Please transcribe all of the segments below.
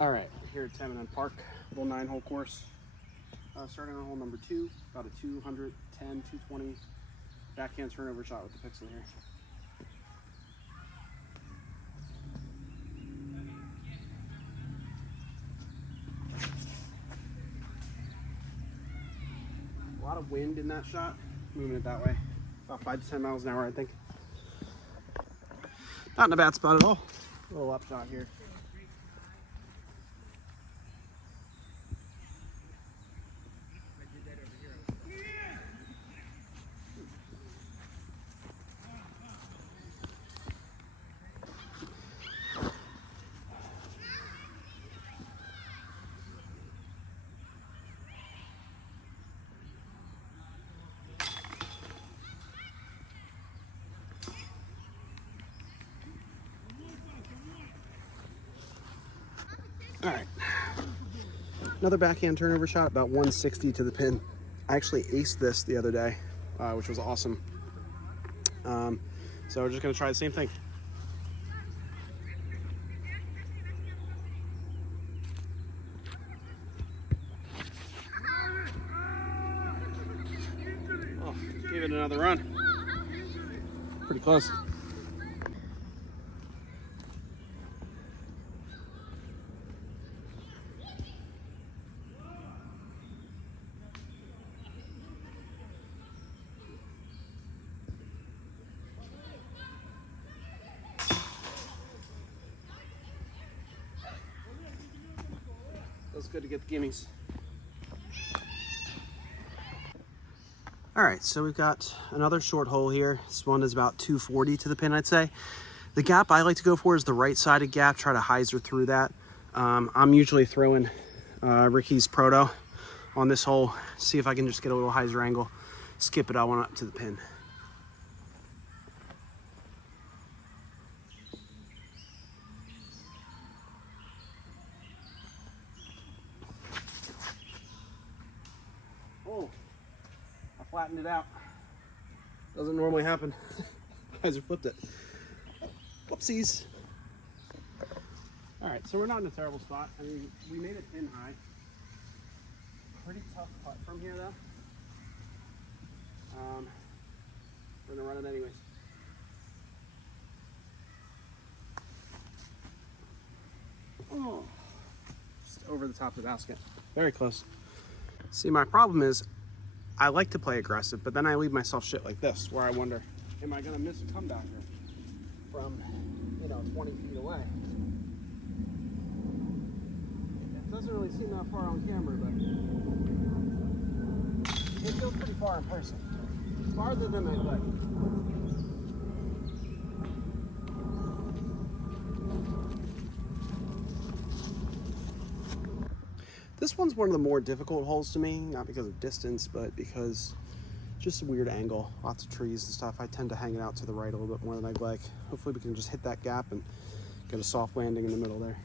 All right, here at Tamanend Park, little 9-hole course. Starting on hole number 2, about a 210, 220 backhand turnover shot with the pixel here. A lot of wind in that shot, moving it that way. About 5 to 10 miles an hour, I think. Not in a bad spot at all. A little upshot here. All right, another backhand turnover shot, about 160 to the pin. I actually aced this the other day, which was awesome. So we're just gonna try the same thing. Oh, gave it another run. Pretty close. Feels good to get the gimmies. All right, so we've got another short hole here. This one is about 240 to the pin, I'd say. The gap I like to go for is the right-sided gap, try to hyzer through that. I'm usually throwing Ricky's Proto on this hole, see if I can just get a little hyzer angle, skip it, I want up to the pin. Oh, I flattened it out. Doesn't normally happen. Hyzer flipped it. Whoopsies. All right, so we're not in a terrible spot. I mean, we made it pin high. Pretty tough putt from here, though. We're gonna run it anyways. Oh, just over the top of the basket. Very close. See, my problem is I like to play aggressive, but then I leave myself shit like this, where I wonder, am I gonna miss a comebacker from, 20 feet away? It doesn't really seem that far on camera, but it feels pretty far in person. Farther than I'd like. This one's one of the more difficult holes to me, not because of distance, but because just a weird angle, lots of trees and stuff. I tend to hang it out to the right a little bit more than I'd like. Hopefully we can just hit that gap and get a soft landing in the middle there.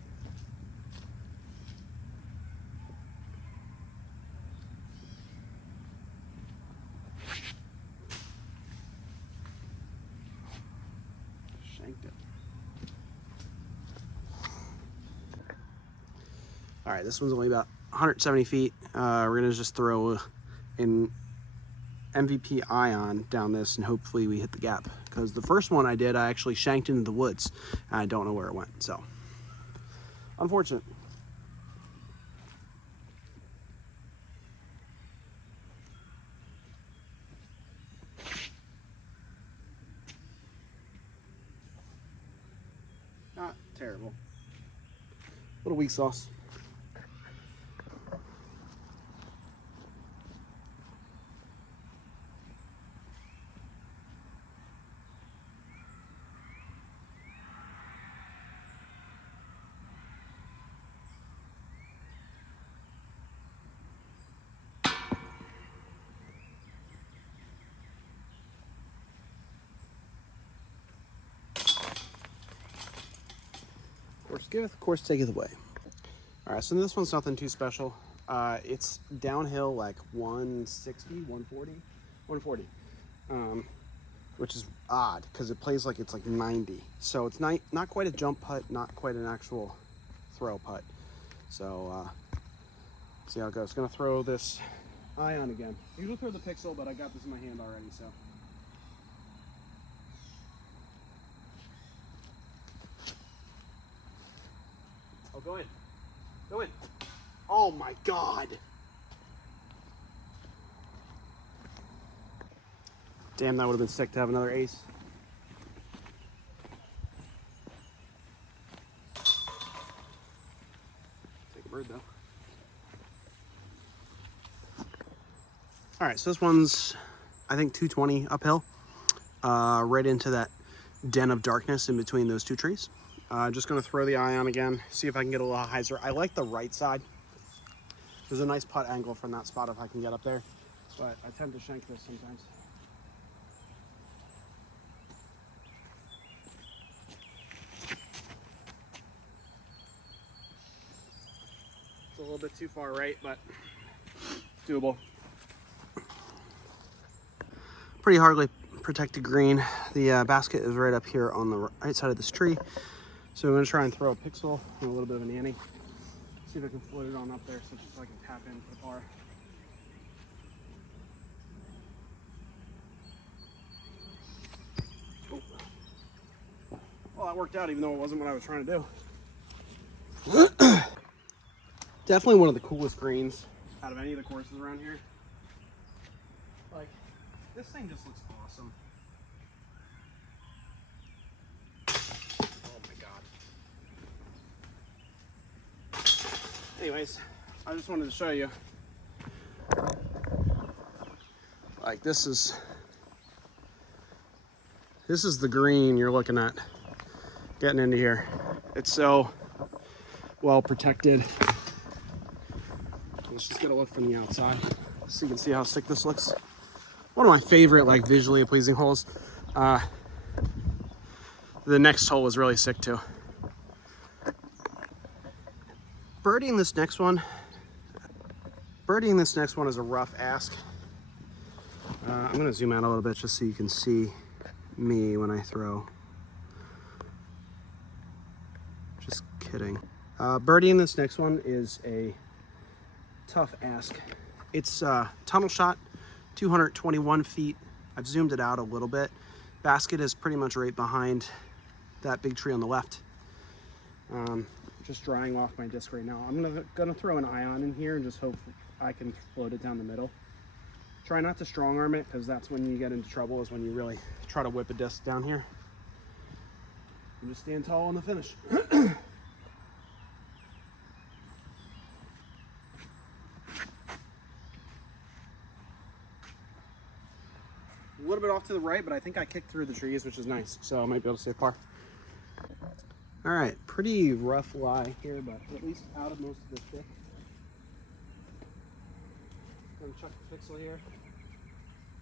Shanked it. All right, this one's only about 170 feet. We're gonna just throw an MVP ion down this and hopefully we hit the gap. Because the first one I did, I actually shanked into the woods and I don't know where it went, so unfortunate. Not terrible. Little weak sauce. Course giveth, course taketh away. All right, so this one's nothing too special. It's downhill like 160, 140, 140, which is odd because it plays like it's like 90. So it's not quite a jump putt, not quite an actual throw putt. So see how it goes. Gonna throw this ion again. Usually throw the pixel, but I got this in my hand already, so. Oh, go in. Go in. Oh my God. Damn, that would have been sick to have another ace. Take a bird though. All right, so this one's, I think, 220 uphill, right into that den of darkness in between those two trees. Just gonna throw the ion again, see if I can get a little hyzer. I like the right side. There's a nice putt angle from that spot if I can get up there, but I tend to shank this sometimes. It's a little bit too far right, but doable. Pretty hardly protected green. The basket is right up here on the right side of this tree. So I'm gonna try and throw a pixel and a little bit of an ante. See if I can float it on up there so I can tap into the par. Oh. Well, that worked out even though it wasn't what I was trying to do. Definitely one of the coolest greens out of any of the courses around here. Like, this thing just looks awesome. Oh my God. Anyways, I just wanted to show you. Like, this is the green you're looking at getting into here. It's so well protected. Let's just get a look from the outside so you can see how sick this looks. One of my favorite, like, visually pleasing holes. The next hole was really sick too. Birdieing this next one is a rough ask. I'm gonna zoom out a little bit just so you can see me when I throw. Just kidding. Birdieing this next one is a tough ask. It's tunnel shot, 221 feet. I've zoomed it out a little bit. Basket is pretty much right behind that big tree on the left. Just drying off my disc right now. I'm gonna throw an ion in here and just hope I can float it down the middle. Try not to strong arm it, because that's when you get into trouble, is when you really try to whip a disc down here. And just stand tall on the finish. A little bit off to the right, but I think I kicked through the trees, which is nice, so I might be able to save par. All right, pretty rough lie here, but at least out of most of this dip. Gonna chuck the pixel here.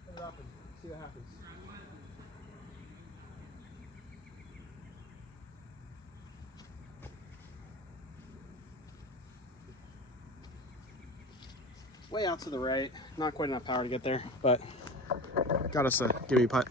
Put it up and see what happens. Way out to the right, not quite enough power to get there, but got us a gimme putt.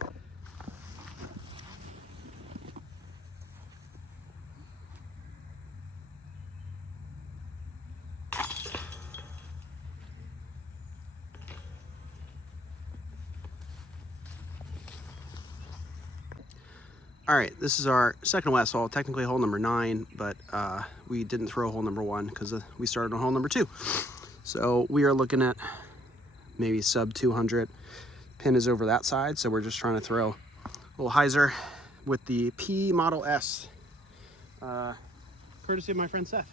All right, this is our second last hole, technically hole number 9, but we didn't throw hole number 1 because we started on hole number 2. So we are looking at maybe sub 200. Pin is over that side, so we're just trying to throw a little hyzer with the P Model S. Courtesy of my friend Seth,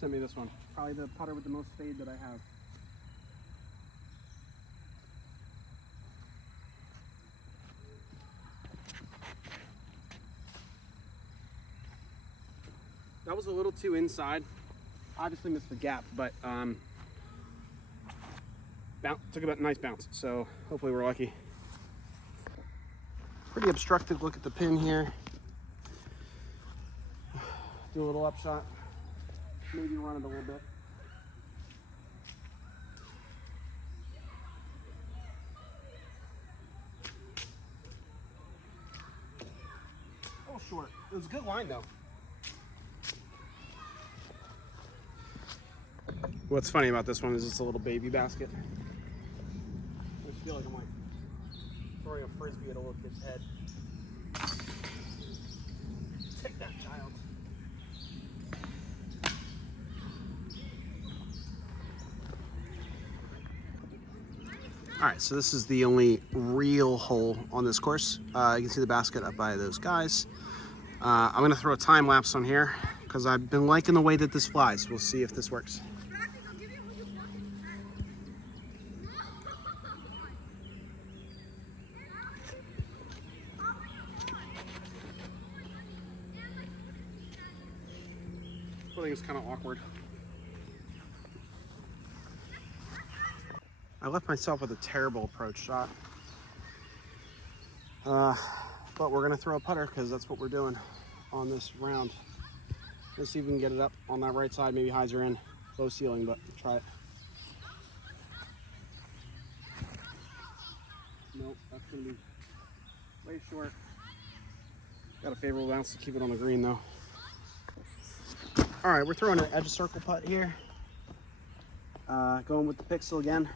sent me this one. Probably the putter with the most fade that I have. That was a little too inside. Obviously missed the gap, but took a nice bounce, so hopefully we're lucky. Pretty obstructed look at the pin here. Do a little upshot, maybe run it a little bit. A little short. It was a good line though. What's funny about this one is it's a little baby basket. I feel like I'm like throwing a frisbee at a little kid's head. Take that, child. All right, so this is the only real hole on this course. You can see the basket up by those guys. I'm gonna throw a time lapse on here because I've been liking the way that this flies. We'll see if this works. I think it's kind of awkward. I left myself with a terrible approach shot. But we're gonna throw a putter because that's what we're doing on this round. Let's see if we can get it up on that right side. Maybe hyzer in, low ceiling, but try it. Nope, that's gonna be way short. Got a favorable bounce to keep it on the green though. All right, we're throwing an edge of circle putt here. Going with the pixel again.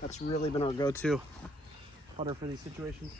That's really been our go-to putter for these situations.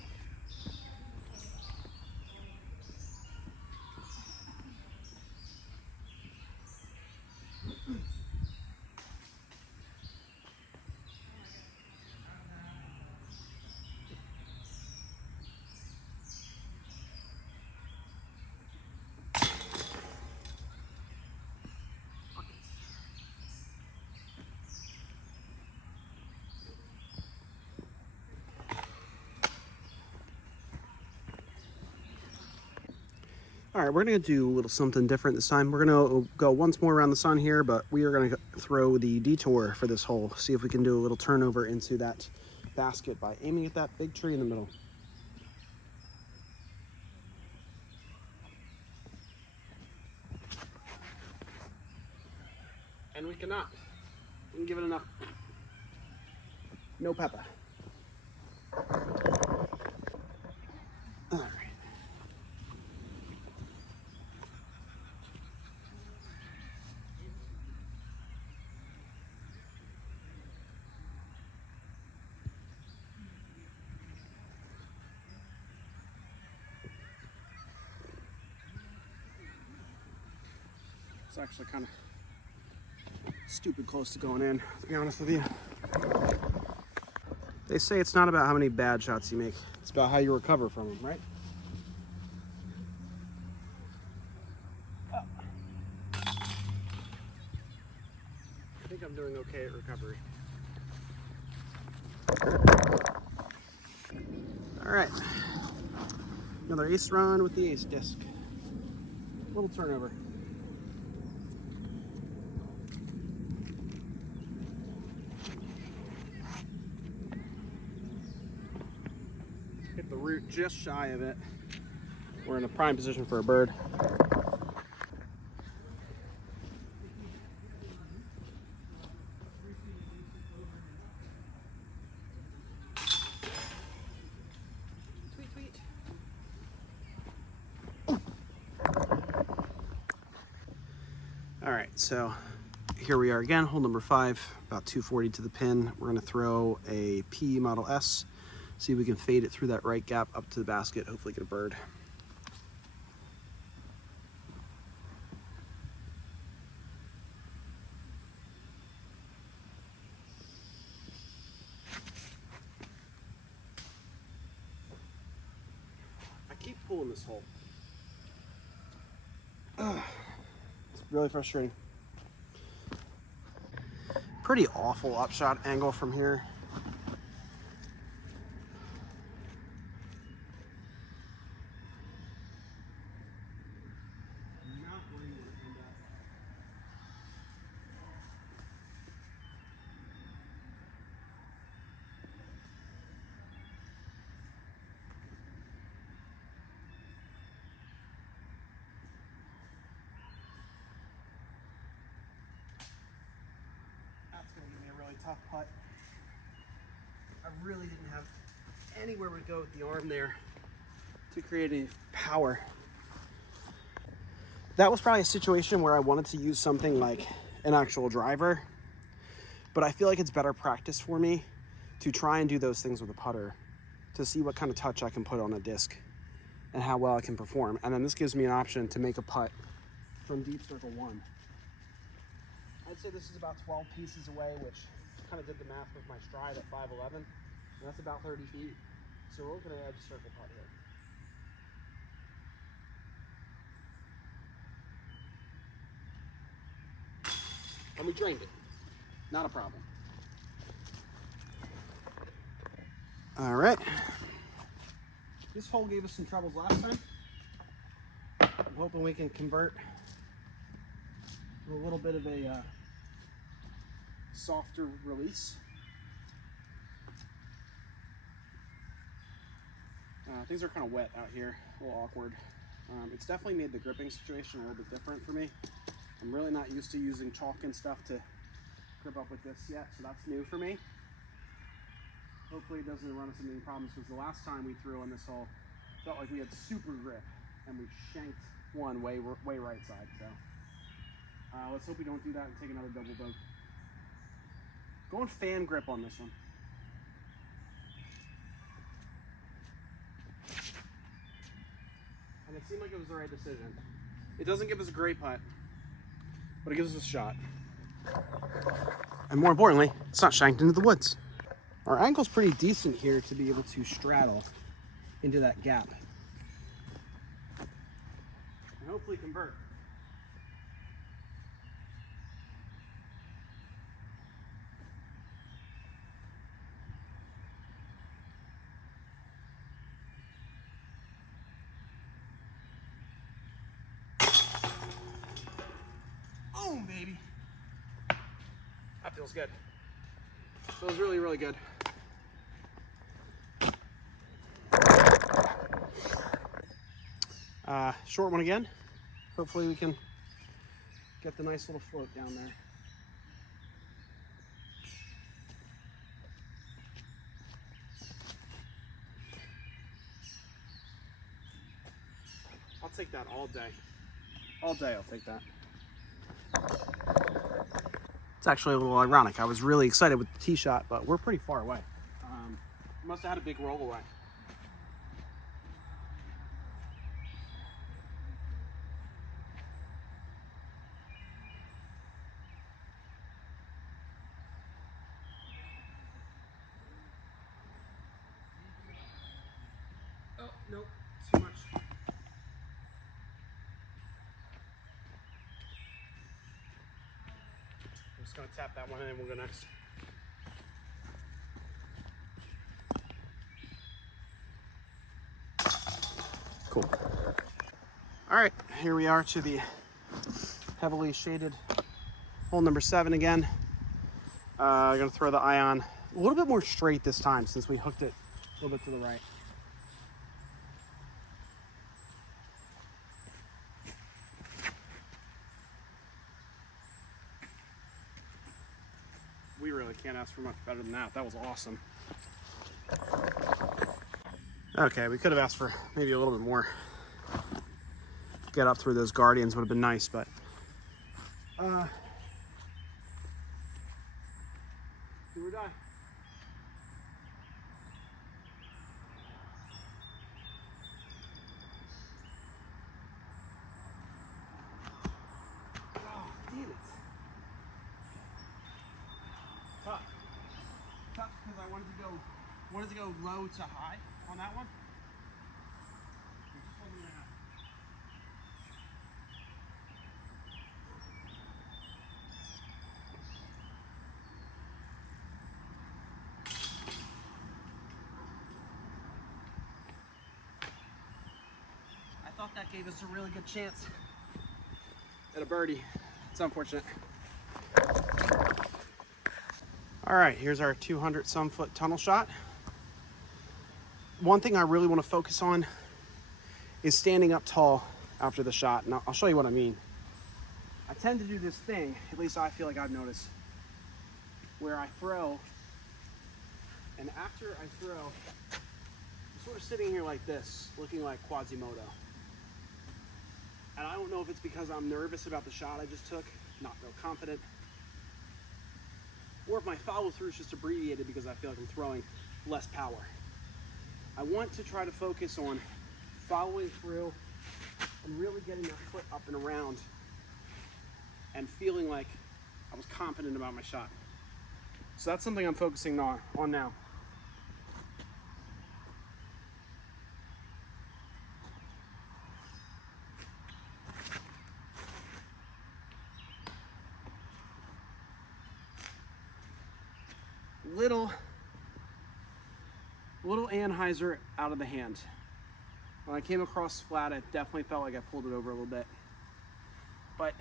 All right, we're gonna do a little something different this time. We're gonna go once more around the sun here, but we are gonna throw the detour for this hole. See if we can do a little turnover into that basket by aiming at that big tree in the middle. And we cannot. Didn't give it enough. No pepper. All right. It's actually kind of stupid close to going in, to be honest with you. They say it's not about how many bad shots you make, it's about how you recover from them, right? Oh. I think I'm doing okay at recovery. All right, another ace run with the ace disc. Little turnover. Hit the root just shy of it. We're in a prime position for a bird. Tweet, tweet. All right, so here we are again, hole number 5, about 240 to the pin. We're gonna throw a P Model S. See if we can fade it through that right gap up to the basket, hopefully get a bird. I keep pulling this hole. It's really frustrating. Pretty awful upshot angle from here. That's going to give me a really tough putt. I really didn't have anywhere to go with the arm there to create any power. That was probably a situation where I wanted to use something like an actual driver, but I feel like it's better practice for me to try and do those things with a putter to see what kind of touch I can put on a disc and how well I can perform. And then this gives me an option to make a putt from deep circle 1. I'd say this is about 12 pieces away, which kind of did the math with my stride at 5'11", and that's about 30 feet. So we're looking at edge circle putt here. And we drained it. Not a problem. All right. This hole gave us some troubles last time. I'm hoping we can convert to a little bit of a softer release. Things are kind of wet out here, a little awkward. It's definitely made the gripping situation a little bit different for me. I'm really not used to using chalk and stuff to grip up with this yet, so that's new for me. Hopefully it doesn't run us into any problems, because the last time we threw on this hole, felt like we had super grip and we shanked one way right side. So let's hope we don't do that and take another double bogey. Going fan grip on this one. And it seemed like it was the right decision. It doesn't give us a great putt, but it gives us a shot. And more importantly, it's not shanked into the woods. Our angle's pretty decent here to be able to straddle into that gap. And hopefully convert. Boom, baby. That feels good. Feels really, really good. Short one again. Hopefully we can get the nice little float down there. I'll take that all day. All day I'll take that. It's actually a little ironic. I was really excited with the tee shot, but we're pretty far away. Must have had a big roll away. Oh, nope, too much. I'm just gonna tap that one in and we'll go next. Cool. All right, here we are to the heavily shaded hole number 7 again. I'm gonna throw the ion a little bit more straight this time since we hooked it a little bit to the right. We really can't ask for much better than that. That was awesome. Okay, we could have asked for maybe a little bit more. Get up through those guardians would have been nice, but do or die. Oh, damn it. Tough. Tough because I wanted to go low to high on that one. It just wasn't gonna happen. I thought that gave us a really good chance at a birdie. It's unfortunate. All right, here's our 200 some foot tunnel shot. One thing I really want to focus on is standing up tall after the shot, and I'll show you what I mean. I tend to do this thing, at least I feel like I've noticed, where I throw, and after I throw, I'm sort of sitting here like this, looking like Quasimodo. And I don't know if it's because I'm nervous about the shot I just took, not real confident, or if my follow through is just abbreviated because I feel like I'm throwing less power. I want to try to focus on following through and really getting that foot up and around and feeling like I was confident about my shot. So that's something I'm focusing on now. Little Anheuser out of the hand. When I came across flat, it definitely felt like I pulled it over a little bit. But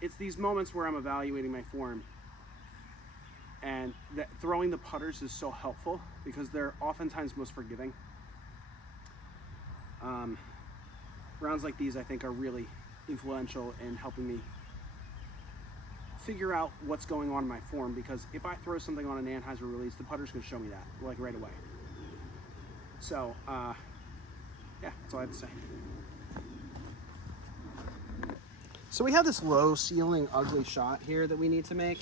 it's these moments where I'm evaluating my form, and that throwing the putters is so helpful because they're oftentimes most forgiving. Rounds like these, I think, are really influential in helping me figure out what's going on in my form, because if I throw something on an Anheuser release, the putter's going to show me that, like, right away. So, yeah, that's all I have to say. So we have this low ceiling, ugly shot here that we need to make.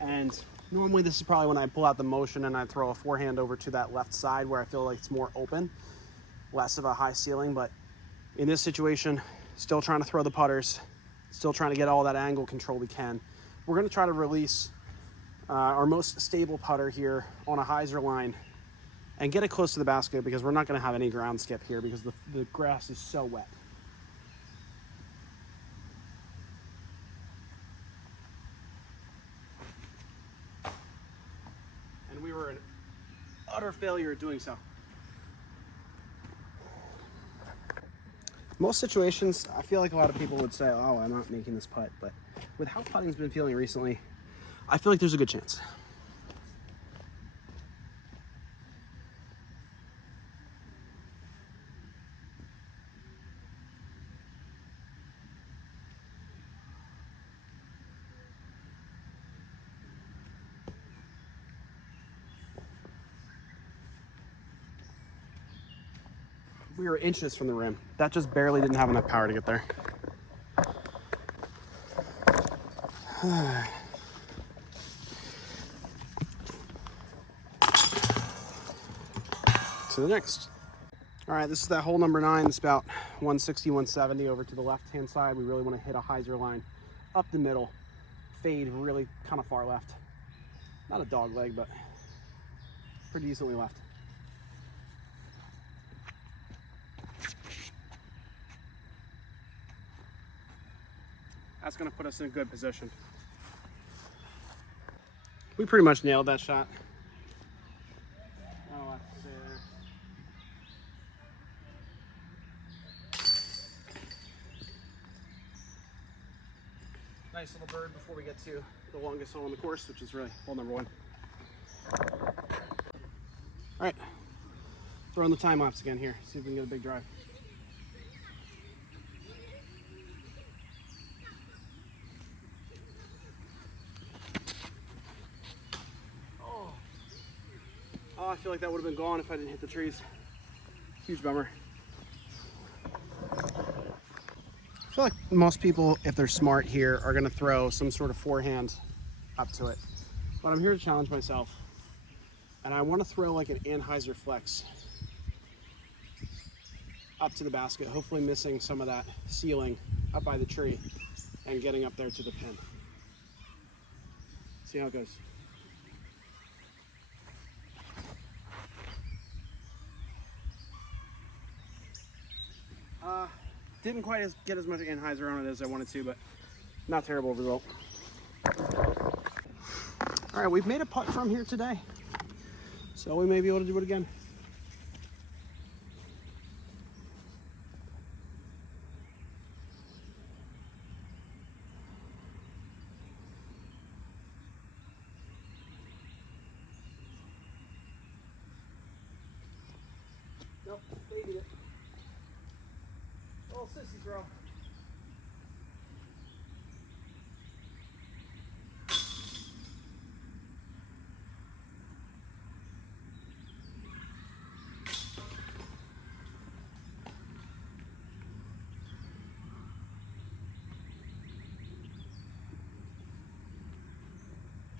And normally this is probably when I pull out the motion and I throw a forehand over to that left side where I feel like it's more open, less of a high ceiling. But in this situation, still trying to throw the putters, still trying to get all that angle control we can. We're going to try to release our most stable putter here on a hyzer line and get it close to the basket, because we're not going to have any ground skip here because the grass is so wet. And we were an utter failure at doing so. Most situations, I feel like a lot of people would say, oh, I'm not making this putt. But with how putting's been feeling recently, I feel like there's a good chance. We were inches from the rim. That just barely didn't have enough power to get there. To the next. All right, this is that hole number 9. It's about 160, 170 over to the left-hand side. We really want to hit a hyzer line up the middle, fade really kind of far left. Not a dog leg, but pretty decently left. That's going to put us in a good position. We pretty much nailed that shot. Oh, nice little bird before we get to the longest hole on the course, which is really hole number 1. All right, throwing the time lapse again here. See if we can get a big drive. Oh, I feel like that would have been gone if I didn't hit the trees. Huge bummer. I feel like most people, if they're smart here, are going to throw some sort of forehand up to it. But I'm here to challenge myself. And I want to throw like an Anheuser flex up to the basket, hopefully missing some of that ceiling up by the tree and getting up there to the pin. See how it goes. Didn't quite get as much Anheuser on it as I wanted to, but not terrible result. All right, we've made a putt from here today, so we may be able to do it again. Nope, faded it. Little sissy throw.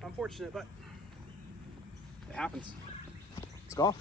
unfortunate, but it happens. It's golf.